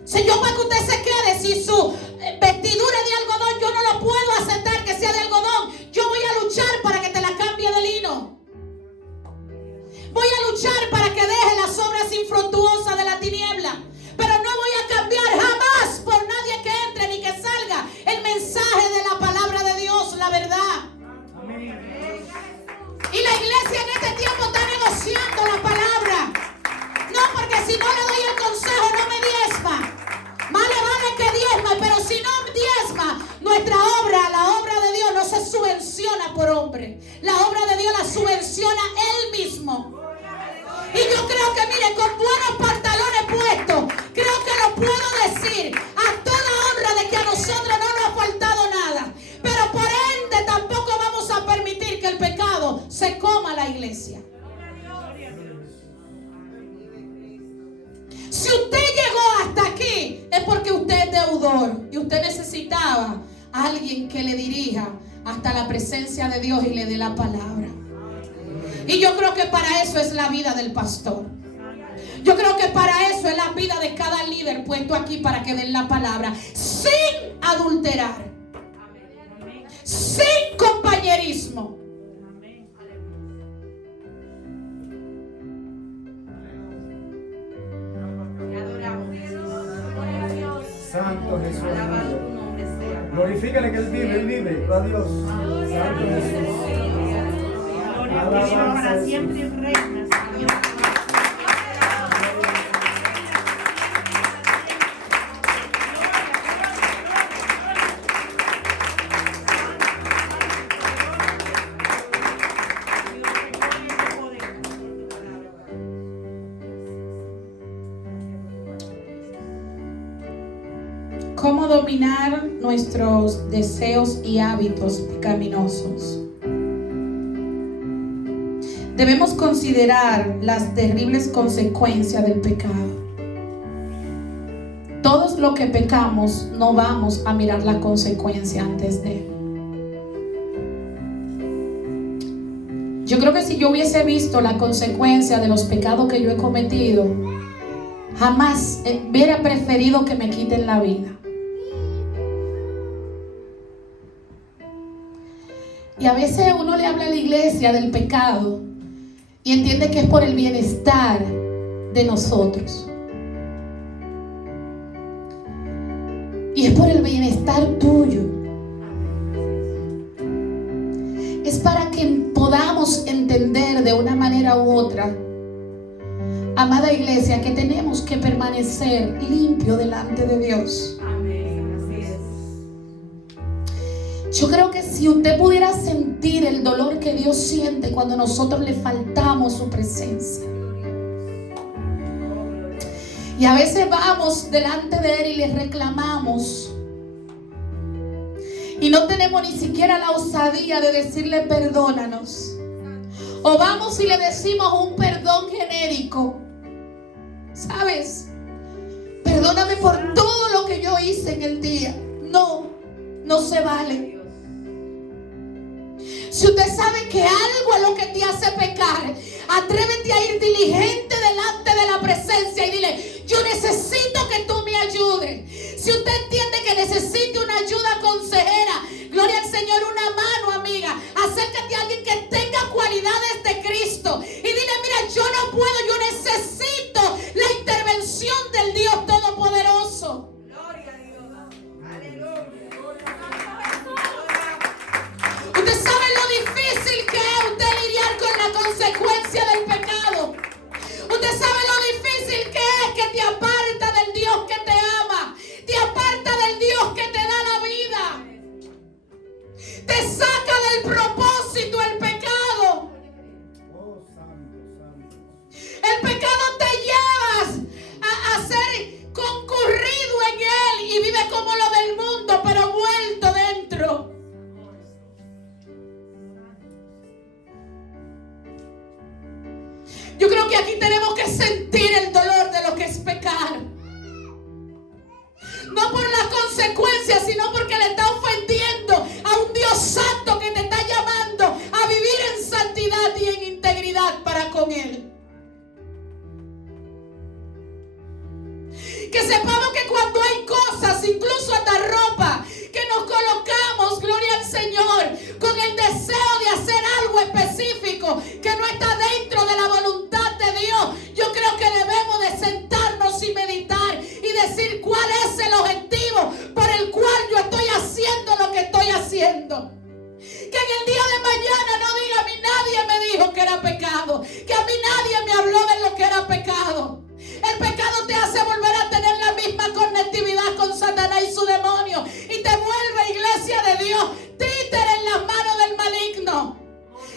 Señor, para que usted se quede, si su vestidura es de algodón, yo no lo puedo aceptar que sea de algodón. Yo voy a luchar para que te la cambie de lino. Voy a luchar para que deje las obras infructuosas de la tiniebla. Pero no voy a cambiar jamás por nadie que entre ni que salga el mensaje de la palabra de Dios, la verdad. Y la iglesia en este tiempo está negociando la palabra. No, porque si no le doy el consejo no me diezma. Más le vale que diezma, pero si no diezma, nuestra obra, la obra de Dios no se subvenciona por hombre. La obra de Dios la subvenciona Él mismo. Y yo creo que, mire, con buenos pantalones puestos, creo que lo puedo decir a toda honra de que a nosotros no nos ha faltado nada. Pero por ende tampoco vamos a permitir que el pecado se coma la iglesia. Si usted llegó hasta aquí es porque usted es deudor y usted necesitaba a alguien que le dirija hasta la presencia de Dios y le dé la palabra. Y yo creo que para eso es la vida del pastor. Yo creo que para eso es la vida de cada líder puesto aquí, para que den la palabra sin adulterar, sin compañerismo. Santo Jesús. Glorifícale que Él vive. Gloria a Dios. Santo Jesús. Gloria para siempre y reina, Señor. ¿Cómo dominar nuestros deseos y hábitos pecaminosos? Debemos considerar las terribles consecuencias del pecado. Todos los que pecamos no vamos a mirar la consecuencia antes de. Yo creo que si yo hubiese visto la consecuencia de los pecados que yo he cometido, jamás hubiera preferido que me quiten la vida. Y a veces uno le habla a la iglesia del pecado y entiende que es por el bienestar de nosotros. Y es por el bienestar tuyo. Es para que podamos entender de una manera u otra, amada iglesia, que tenemos que permanecer limpio delante de Dios. Yo creo que si usted pudiera sentir el dolor que Dios siente cuando nosotros le faltamos su presencia. Y a veces vamos delante de Él y le reclamamos. Y no tenemos ni siquiera la osadía de decirle perdónanos. O vamos y le decimos un perdón genérico. ¿Sabes? Perdóname por todo lo que yo hice en el día. No se vale. Si usted sabe que algo es lo que te hace pecar, atrévete a ir diligente delante de la presencia y dile: yo necesito que tú me ayudes. Si usted entiende que necesita una ayuda consejera, gloria al Señor, una mano amiga, acércate a alguien que tenga cualidades de Cristo y dile: mira, yo no puedo, yo necesito la intervención del Dios Todopoderoso. Gloria a Dios. Aleluya. Usted sabe lo difícil que es usted lidiar con la consecuencia del pecado. Usted sabe lo difícil que es que te aparta del Dios que te ama, te aparta del Dios que te da la vida, te saca del propósito el pecado. Oh, santo, santo. El pecado te lleva a ser concurrido en él y vive como lo del mundo, pero vuelto dentro. Yo creo que aquí tenemos que sentir el dolor de lo que es pecar. No por las consecuencias, sino porque le está ofendiendo a un Dios santo que te está llamando a vivir en santidad y en integridad para con Él. Que sepamos que cuando hay cosas, incluso hasta ropa, que nos colocamos, gloria al Señor, con el deseo de hacer algo específico que no está dentro de la voluntad de Dios, yo creo que debemos de sentarnos y meditar y decir cuál es el objetivo por el cual yo estoy haciendo lo que estoy haciendo. Que en el día de mañana no diga: a mí nadie me dijo que era pecado, que a mí nadie me habló de lo que era pecado. El pecado te hace volver a tener la misma conectividad con Satanás y su demonio, y te vuelve, iglesia de Dios, títere en las manos del maligno,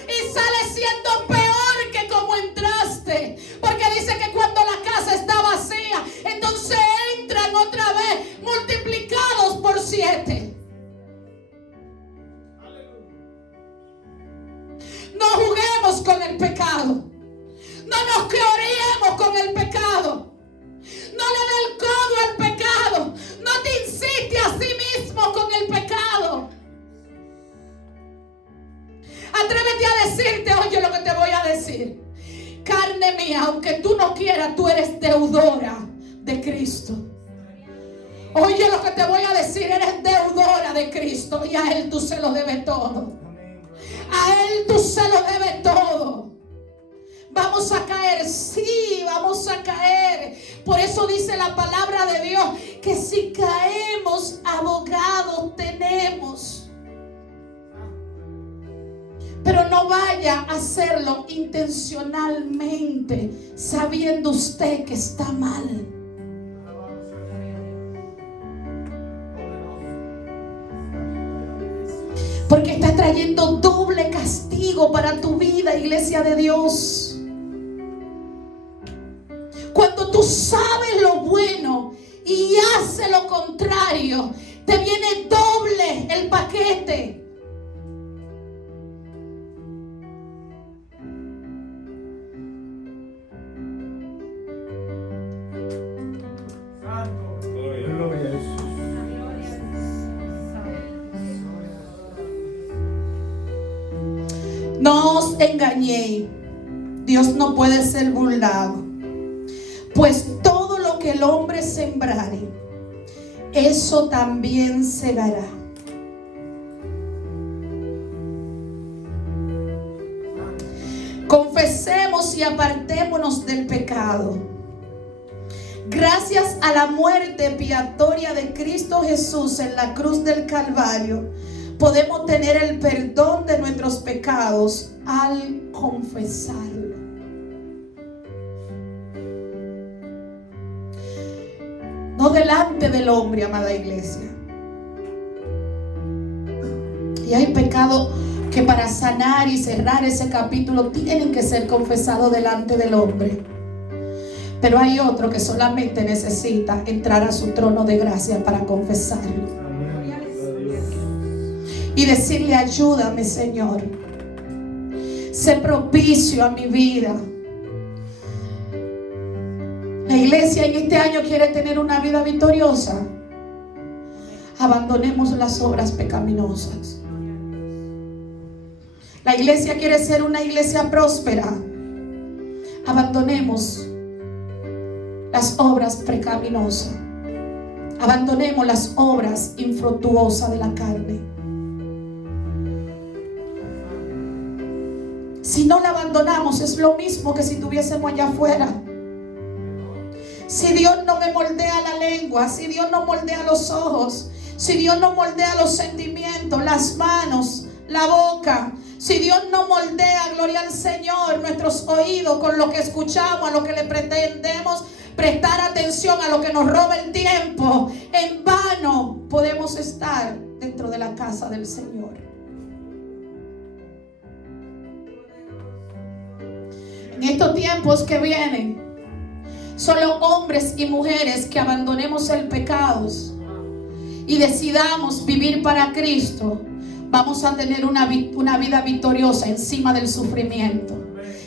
y sale siendo peor que como entraste, porque dice que cuando la casa está vacía, entonces entran otra vez multiplicados por 7. No juguemos con el pecado. No nos gloriemos con el pecado. No le dé el codo al pecado. No te insiste a sí mismo con el pecado. Atrévete a decirte: oye, lo que te voy a decir. Carne mía, aunque tú no quieras, tú eres deudora de Cristo. Oye, lo que te voy a decir: eres deudora de Cristo, y a Él tú se lo debes todo. A Él tú se lo debes todo. Vamos a caer, sí, vamos a caer. Por eso dice la palabra de Dios que si caemos, abogados tenemos. Pero no vaya a hacerlo intencionalmente, sabiendo usted que está mal. Porque está trayendo doble castigo para tu vida, iglesia de Dios. Cuando tú sabes lo bueno y haces lo contrario, te viene doble el paquete. Gloria a Jesús. No os engañéis, Dios no puede ser burlado. Pues todo lo que el hombre sembrare, eso también segará. Confesemos y apartémonos del pecado. Gracias a la muerte expiatoria de Cristo Jesús en la cruz del Calvario, podemos tener el perdón de nuestros pecados al confesarlo. No delante del hombre, amada iglesia. Y hay pecados que para sanar y cerrar ese capítulo tienen que ser confesados delante del hombre. Pero hay otro que solamente necesita entrar a su trono de gracia para confesarlo. Y decirle: ayúdame, Señor. Sé propicio a mi vida. La iglesia en este año quiere tener una vida victoriosa. Abandonemos las obras pecaminosas. La iglesia quiere ser una iglesia próspera. Abandonemos las obras pecaminosas. Abandonemos las obras infructuosas de la carne. Si no la abandonamos, es lo mismo que si estuviésemos allá afuera. Si Dios no me moldea la lengua, si Dios no moldea los ojos, si Dios no moldea los sentimientos, las manos, la boca, si Dios no moldea, gloria al Señor, nuestros oídos con lo que escuchamos, a lo que le pretendemos prestar atención, a lo que nos roba el tiempo, en vano podemos estar dentro de la casa del Señor. En estos tiempos que vienen, solo hombres y mujeres que abandonemos el pecado y decidamos vivir para Cristo, vamos a tener una vida victoriosa encima del sufrimiento,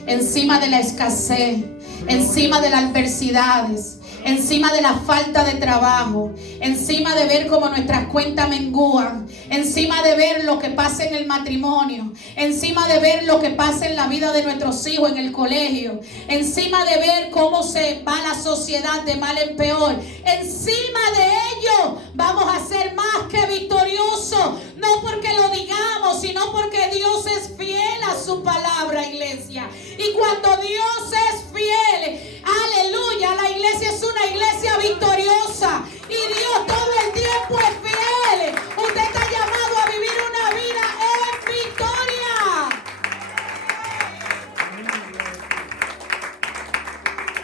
encima de la escasez, encima de las adversidades, encima de la falta de trabajo, encima de ver cómo nuestras cuentas mengúan, encima de ver lo que pasa en el matrimonio, encima de ver lo que pasa en la vida de nuestros hijos en el colegio, encima de ver cómo se va la sociedad de mal en peor. Encima de ello vamos a ser más que victoriosos, no porque lo digamos, sino porque Dios es fiel a su palabra, iglesia. Y cuando Dios es fiel, aleluya, la iglesia es una iglesia victoriosa y Dios todo el tiempo es fiel. Usted está llamado a vivir una vida en victoria.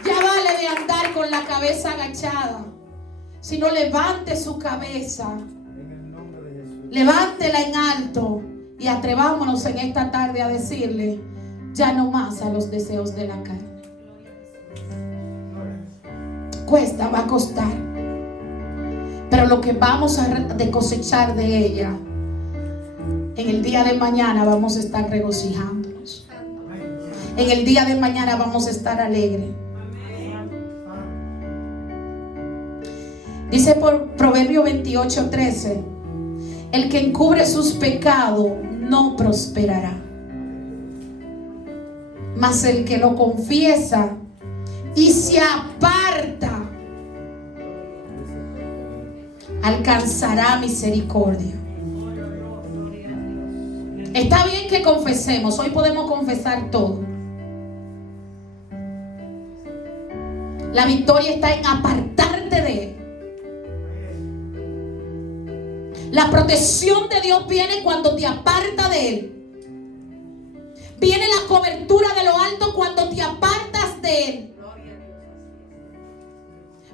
Ya vale de andar con la cabeza agachada, sino levante su cabeza, levántela en alto y atrevámonos en esta tarde a decirle: ya no más a los deseos de la carne. Cuesta, va a costar, pero lo que vamos a cosechar de ella, en el día de mañana vamos a estar regocijándonos. En el día de mañana vamos a estar alegres. Dice por Proverbio 28:13: el que encubre sus pecados no prosperará, mas el que lo confiesa y se aparta alcanzará misericordia. Está bien que confesemos. Hoy podemos confesar todo. La victoria está en apartarte de Él. La protección de Dios viene cuando te apartas de Él. Viene la cobertura de lo alto cuando te apartas de Él.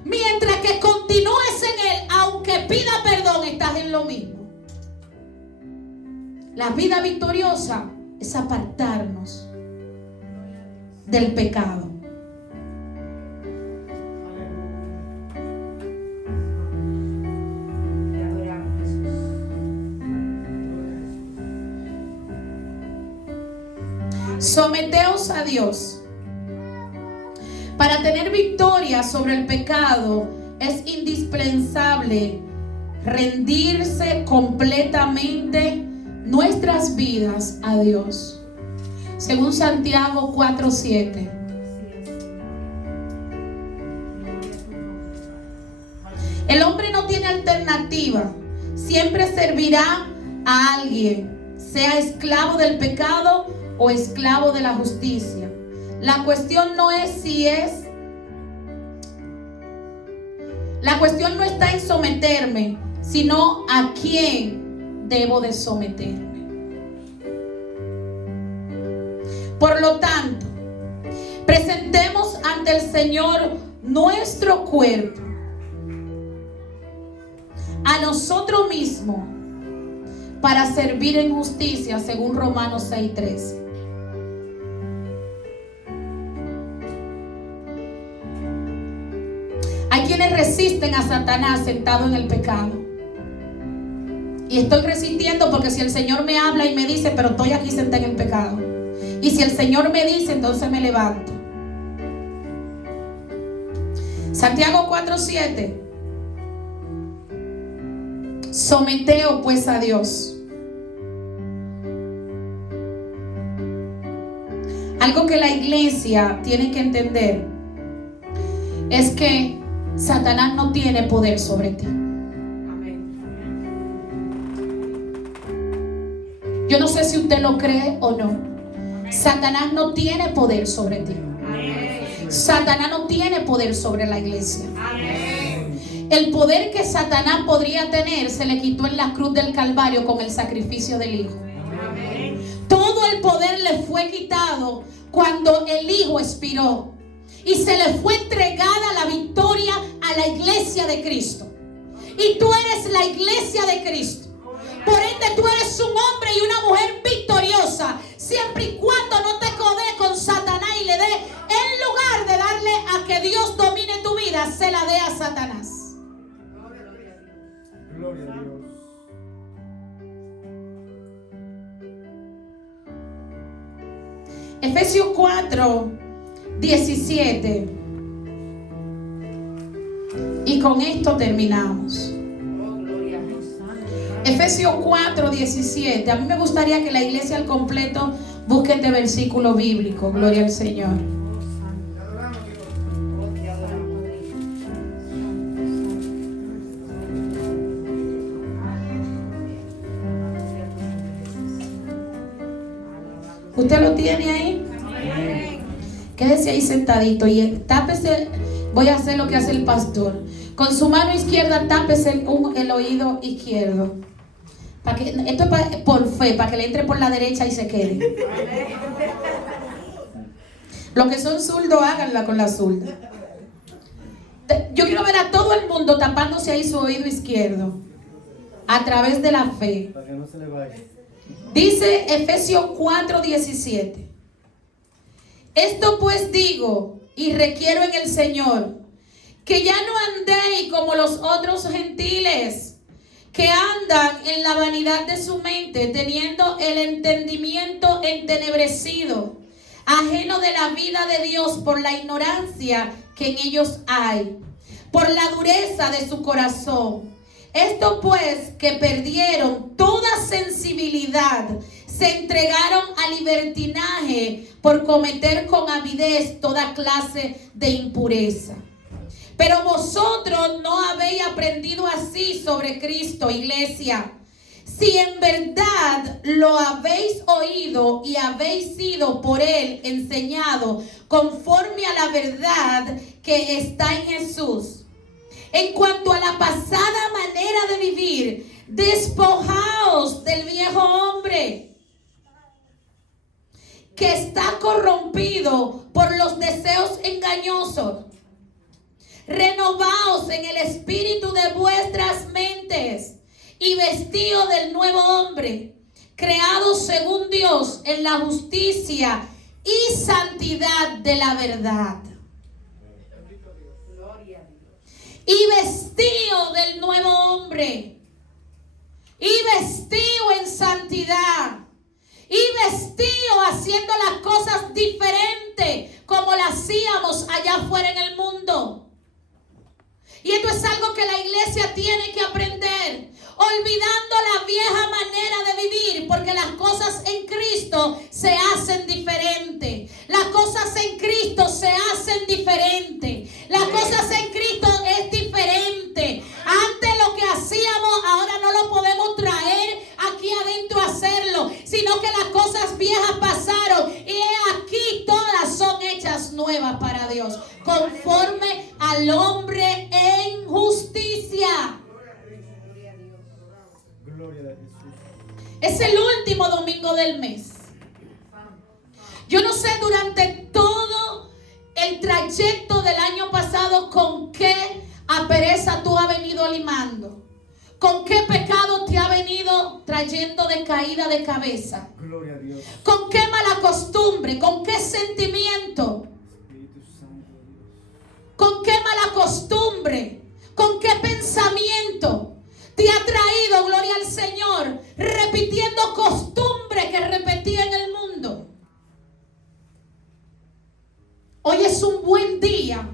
Mientras que continúes en Él, aunque pida perdón, estás en lo mismo. La vida victoriosa es apartarnos del pecado. Someteos a Dios. Para tener victoria sobre el pecado es indispensable rendirse completamente nuestras vidas a Dios. Según Santiago 4:7. El hombre no tiene alternativa. Siempre servirá a alguien, sea esclavo del pecado o esclavo de la justicia. La cuestión no es si es La cuestión no está en someterme, sino a quién debo de someterme. Por lo tanto, presentemos ante el Señor nuestro cuerpo, a nosotros mismos, para servir en justicia, según Romanos 6:13. Hay quienes resisten a Satanás sentado en el pecado. Y estoy resistiendo porque si el Señor me habla y me dice, pero estoy aquí sentada en el pecado. Y si el Señor me dice, entonces me levanto. Santiago 4:7. Someteos pues a Dios. Algo que la iglesia tiene que entender es que Satanás no tiene poder sobre ti. Yo no sé si usted lo cree o no. Satanás no tiene poder sobre ti. Satanás no tiene poder sobre la iglesia. El poder que Satanás podría tener se le quitó en la cruz del Calvario con el sacrificio del Hijo. Todo el poder le fue quitado cuando el Hijo expiró y se le fue entregada la victoria a la iglesia de Cristo. Y tú eres la iglesia de Cristo. Por ende, tú eres un hombre y una mujer victoriosa, siempre y cuando no te codees con Satanás y le dé, en lugar de darle a que Dios domine tu vida, se la dé a Satanás. Gloria a Dios. Efesios 4:17. Y con esto terminamos. Efesios 4:17. A mí me gustaría que la iglesia al completo busque este versículo bíblico. Gloria al Señor. ¿Usted lo tiene ahí? Quédese ahí sentadito y tápese. Voy a hacer lo que hace el pastor. Con su mano izquierda tápese el oído izquierdo. Esto es por fe, para que le entre por la derecha y se quede. Los que son zurdos, háganla con la zurda. Yo quiero ver a todo el mundo tapándose ahí su oído izquierdo a través de la fe. Para que no se le vaya. Dice Efesios 4:17. Esto pues digo y requiero en el Señor, que ya no andéis como los otros gentiles, que andan en la vanidad de su mente, teniendo el entendimiento entenebrecido, ajeno de la vida de Dios por la ignorancia que en ellos hay, por la dureza de su corazón. Esto pues, que perdieron toda sensibilidad, se entregaron a libertinaje por cometer con avidez toda clase de impureza. Pero vosotros no habéis aprendido así sobre Cristo, iglesia. Si en verdad lo habéis oído y habéis sido por Él enseñado conforme a la verdad que está en Jesús. En cuanto a la pasada manera de vivir, despojaos del viejo hombre, que está corrompido por los deseos engañosos. Renovaos en el espíritu de vuestras mentes y vestíos del nuevo hombre, creado según Dios en la justicia y santidad de la verdad. Y vestíos del nuevo hombre, y vestíos en santidad, y vestíos haciendo las cosas diferentes como las hacíamos allá afuera en el mundo. Y esto es algo que la iglesia tiene que aprender, olvidando la vieja manera de vivir, porque las cosas en Cristo se hacen diferentes. Las cosas en Cristo se hacen diferentes. Las cosas en Cristo es diferente. Antes lo que hacíamos, ahora no lo podemos traer aquí adentro a hacerlo, sino que las cosas viejas pasaron y aquí todas son hechas nuevas para Dios, conforme al hombre en justicia Es el último domingo del mes. Yo no sé durante todo el trayecto del año pasado con qué aspereza tú has venido limando. ¿Con qué pecado te ha venido trayendo de caída de cabeza? Gloria a Dios. ¿Con qué mala costumbre? ¿Con qué sentimiento? Espíritu Santo de Dios. ¿Con qué mala costumbre? ¿Con qué pensamiento te ha traído, gloria al Señor, repitiendo costumbre que repetía en el mundo? Hoy es un buen día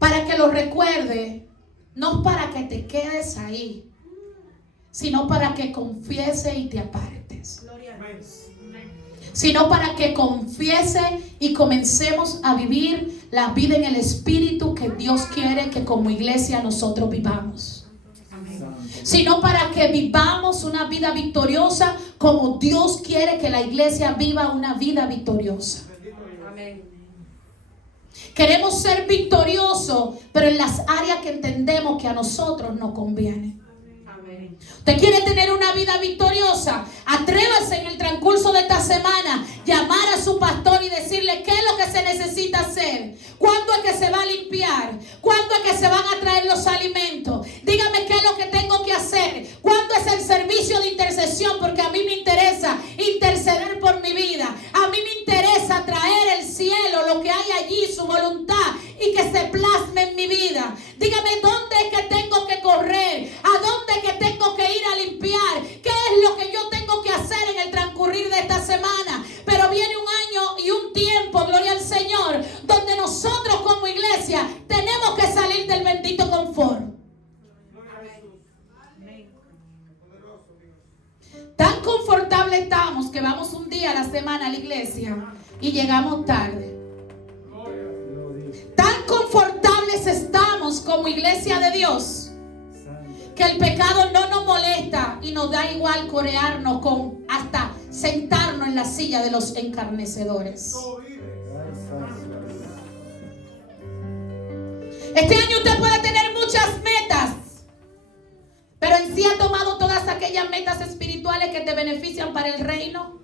para que lo recuerde. No para que te quedes ahí, sino para que confiese y te apartes. Sino para que confiese y comencemos a vivir la vida en el Espíritu que Dios quiere que como iglesia nosotros vivamos. Sino para que vivamos una vida victoriosa como Dios quiere que la iglesia viva una vida victoriosa. Amén. Queremos ser victoriosos, pero en las áreas que entendemos que a nosotros nos conviene. Amén. ¿Usted quiere tener una vida victoriosa? Atrévase en el transcurso de esta semana, llamar a su pastor y decirle qué es lo que se necesita hacer. ¿Cuándo es que se va a limpiar? ¿Cuándo es que se van a traer los alimentos? Dígame qué es lo que tengo que hacer. ¿Cuándo es el servicio de intercesión? Porque a mí me interesa interceder por mi vida. A mí me interesa traer el cielo, lo que hay allí, su voluntad, y que se plasme en mi vida. Dígame dónde es que tengo que correr, a dónde es que tengo que ir a limpiar, qué es lo que yo tengo que hacer en el transcurrir de esta semana. Pero viene un año y un tiempo, gloria al Señor, donde nosotros como iglesia tenemos que salir del bendito confort. Tan confortable estamos que vamos un día a la semana a la iglesia y llegamos tarde. Tan confortables estamos como iglesia de Dios que el pecado no nos molesta y nos da igual corearnos con hasta sentarnos en la silla de los encarnecedores. Este año usted puede tener muchas metas, pero en sí ha tomado todas aquellas metas espirituales que te benefician para el reino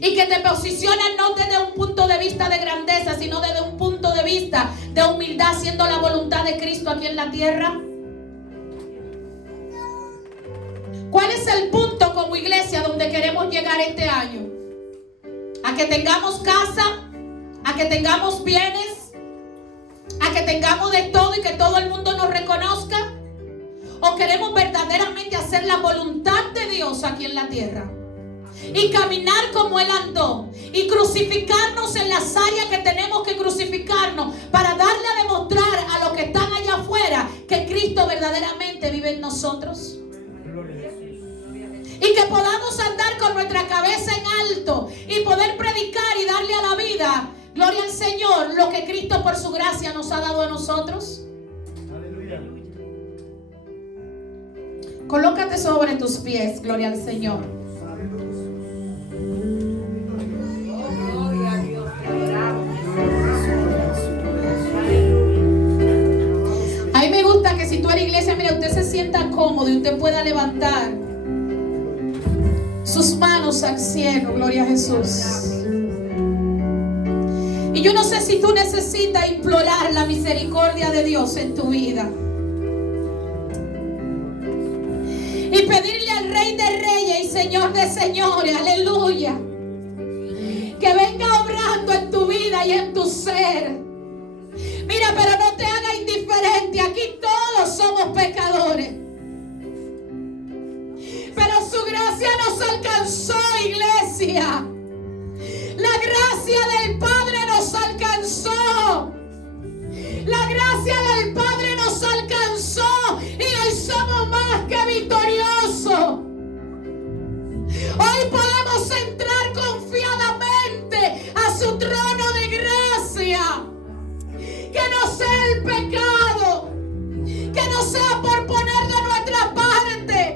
y que te posicionan no desde un punto de vista de grandeza, sino desde un punto de vista de humildad, haciendo la voluntad de Cristo aquí en la tierra. ¿Cuál es el punto como iglesia donde queremos llegar este año? ¿A que tengamos casa? ¿A que tengamos bienes? ¿A que tengamos de todo y que todo el mundo nos reconozca? ¿O queremos verdaderamente hacer la voluntad de Dios aquí en la tierra? Y caminar como Él andó. Y crucificarnos en las áreas que tenemos que crucificarnos para darle a demostrar a los que están allá afuera que Cristo verdaderamente vive en nosotros. Y que podamos andar con nuestra cabeza en alto y poder predicar y darle a la vida, gloria al Señor, lo que Cristo por su gracia nos ha dado a nosotros. Aleluya. Colócate sobre tus pies, gloria al Señor. Gloria a Dios, te adoramos. A mí me gusta que si tú eres iglesia, mira, usted se sienta cómodo y usted pueda levantar sus manos al cielo, gloria a Jesús. Y yo no sé si tú necesitas implorar la misericordia de Dios en tu vida y pedirle al Rey de Reyes y Señor de Señores, aleluya, que venga obrando en tu vida y en tu ser. Mira, pero no te haga indiferente, aquí todos somos pecadores, pero su gracia nos alcanzó, iglesia. La gracia del Padre nos alcanzó. La gracia del Padre nos alcanzó y hoy somos más que victoriosos. Hoy podemos entrar confiadamente a su trono de gracia. Que no sea el pecado, que no sea por poner